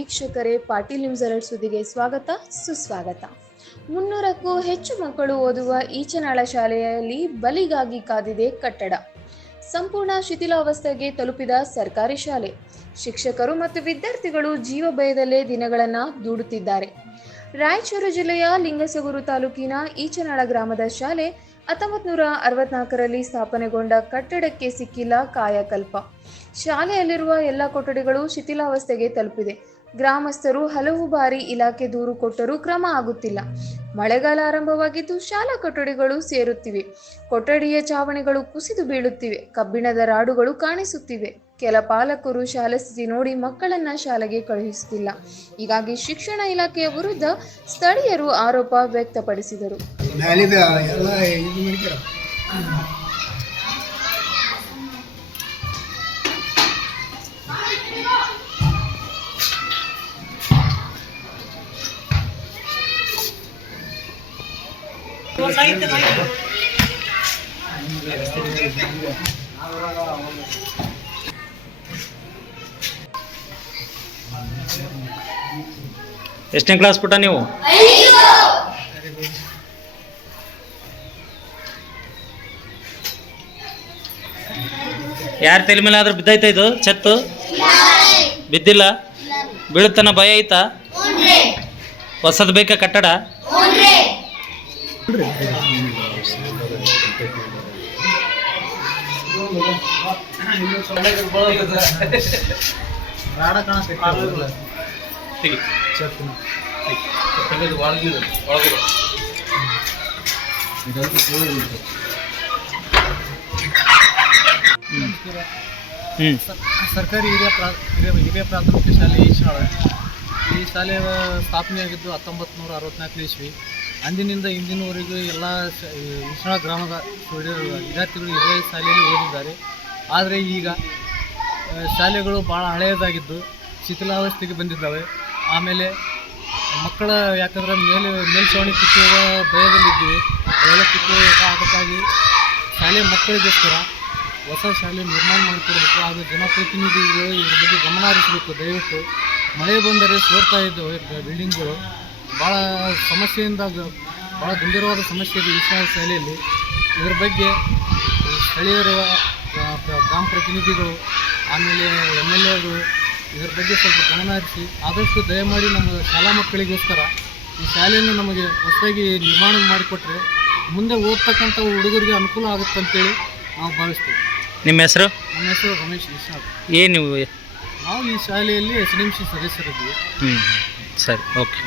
ವೀಕ್ಷಕರೇ, Patil news alert ಸುದ್ದಿಗೆ ಸ್ವಾಗತ ಸುಸ್ವಾಗತ. 300ಕ್ಕೂ ಹೆಚ್ಚು ಮಕ್ಕಳು ಓದುವ ಈಚನಾಳ ಶಾಲೆಯಲ್ಲಿ ಬಲಿಗಾಗಿ ಕಾದಿದೆ ಕಟ್ಟಡ. ಸಂಪೂರ್ಣ ಶಿಥಿಲಾವಸ್ಥೆಗೆ ತಲುಪಿದ ಸರ್ಕಾರಿ ಶಾಲೆ. ಶಿಕ್ಷಕರು ಮತ್ತು ವಿದ್ಯಾರ್ಥಿಗಳು ಜೀವ ಭಯದಲ್ಲೇ ದಿನಗಳನ್ನು ದೂಡುತ್ತಿದ್ದಾರೆ. ರಾಯಚೂರು ಜಿಲ್ಲೆಯ ಲಿಂಗಸಗೂರು ತಾಲೂಕಿನ ಈಚನಾಳ ಗ್ರಾಮದ ಶಾಲೆ 1964ರಲ್ಲಿ ಸ್ಥಾಪನೆಗೊಂಡ ಕಟ್ಟಡಕ್ಕೆ ಸಿಕ್ಕಿಲ್ಲ ಕಾಯಕಲ್ಪ. ಶಾಲೆಯಲ್ಲಿರುವ ಎಲ್ಲ ಕೊಠಡಿಗಳು ಶಿಥಿಲಾವಸ್ಥೆಗೆ ತಲುಪಿದೆ. ಗ್ರಾಮಸ್ಥರು ಹಲವು ಬಾರಿ ಇಲಾಖೆ ದೂರು ಕೊಟ್ಟರೂ ಕ್ರಮ ಆಗುತ್ತಿಲ್ಲ. ಮಳೆಗಾಲ ಆರಂಭವಾಗಿದ್ದು ಶಾಲಾ ಕೊಠಡಿಗಳು ಸೇರುತ್ತಿವೆ. ಕೊಠಡಿಯ ಚಾವಣಿಗಳು ಕುಸಿದು ಬೀಳುತ್ತಿವೆ. ಕಬ್ಬಿಣದ ರಾಡುಗಳು ಕಾಣಿಸುತ್ತಿವೆ. ಕೆಲ ಪಾಲಕರು ಶಾಲೆ ಸ್ಥಿತಿ ನೋಡಿ ಮಕ್ಕಳನ್ನ ಶಾಲೆಗೆ ಕಳುಹಿಸುತ್ತಿಲ್ಲ. ಹೀಗಾಗಿ ಶಿಕ್ಷಣ ಇಲಾಖೆಯ ವಿರುದ್ಧ ಸ್ಥಳೀಯರು ಆರೋಪ ವ್ಯಕ್ತಪಡಿಸಿದರು. ಎಷ್ಟನೇ ಕ್ಲಾಸ್ ಪುಟ್ಟ ನೀವು? ಯಾರ ತಲೆ ಮೇಲೆ ಆದ್ರೂ ಬಿದ್ದೈತ? ಇದು ಛತ್ತು ಬಿದ್ದಿಲ್ಲ? ಬೀಳುತ್ತನ ಭಯ ಐತಾ? ಹೊಸದು ಬೇಕಾ ಕಟ್ಟಡ? ಸರ್ಕಾರಿ ಹಿರಿಯ ಪ್ರಾಥಮಿಕ ಶಾಲೆ ಈಚನಾಳ. ಈ ಶಾಲೆ ಸ್ಥಾಪನೆಯಾಗಿದ್ದು 1964 ಇಸ್ವಿ. ಅಂದಿನಿಂದ ಇಂದಿನವರೆಗೂ ಎಲ್ಲ ಈಚನಾಳ ಗ್ರಾಮದ ವಿದ್ಯಾರ್ಥಿಗಳು ಇದೇ ಶಾಲೆಯಲ್ಲಿ ಓದಿದ್ದಾರೆ. ಆದರೆ ಈಗ ಶಾಲೆಗಳು ಭಾಳ ಹಳೆಯದಾಗಿದ್ದು ಶಿಥಿಲಾವಸ್ಥೆಗೆ ಬಂದಿದ್ದಾವೆ. ಆಮೇಲೆ ಮಕ್ಕಳ ಯಾಕಂದರೆ ಮೇಲ್ಛಾವಣಿ ಕಿತ್ತುವ ಭಯದಲ್ಲಿದ್ದೀವಿ. ಅವೆಲ್ಲ ಕಿತ್ತುವ ಅದಕ್ಕಾಗಿ ಶಾಲೆ ಮಕ್ಕಳಿಗೋಸ್ಕರ ಹೊಸ ಶಾಲೆ ನಿರ್ಮಾಣ ಮಾಡಿಕೊಡಬೇಕು. ಹಾಗೂ ಜನಪ್ರತಿನಿಧಿಗಳು ಇದ್ರ ಬಗ್ಗೆ ಗಮನ ಹರಿಸಬೇಕು. ದಯವಿಟ್ಟು ಮಳೆ ಬಂದರೆ ಸೋರ್ತಾ ಇದ್ದವು ಬಿಲ್ಡಿಂಗ್ಗಳು. ಭಾಳ ಸಮಸ್ಯೆಯಿಂದ ಭಾಳ ಗಂಭೀರವಾದ ಸಮಸ್ಯೆ ಇದೆ ಈ ಶಾಲೆಯಲ್ಲಿ. ಇದರ ಬಗ್ಗೆ ಸ್ಥಳೀಯರು, ಗ್ರಾಮ ಪ್ರತಿನಿಧಿಗಳು, ಆಮೇಲೆ MLAಗಳು ಇದರ ಬಗ್ಗೆ ಸ್ವಲ್ಪ ಗಮನ ಹರಿಸಿ ಆದಷ್ಟು ದಯಮಾಡಿ ನಮ್ಮ ಶಾಲಾ ಮಕ್ಕಳಿಗೋಸ್ಕರ ಈ ಶಾಲೆಯನ್ನು ನಮಗೆ ಹೊಸದಾಗಿ ನಿರ್ಮಾಣ ಮಾಡಿಕೊಟ್ರೆ ಮುಂದೆ ಓದ್ತಕ್ಕಂಥ ಹುಡುಗರಿಗೆ ಅನುಕೂಲ ಆಗುತ್ತಂತೇಳಿ ನಾವು ಭಾವಿಸ್ತೀವಿ. ನಿಮ್ಮ ಹೆಸರು? ನಮ್ಮ ಹೆಸರು ರಮೇಶ್ ವಿಶ್ವನಾಥ್. ಏನು? ನಾವು ಈ ಶಾಲೆಯಲ್ಲಿ SDMC ಸದಸ್ಯರಿದ್ದೀವಿ. ಸರಿ, ಓಕೆ.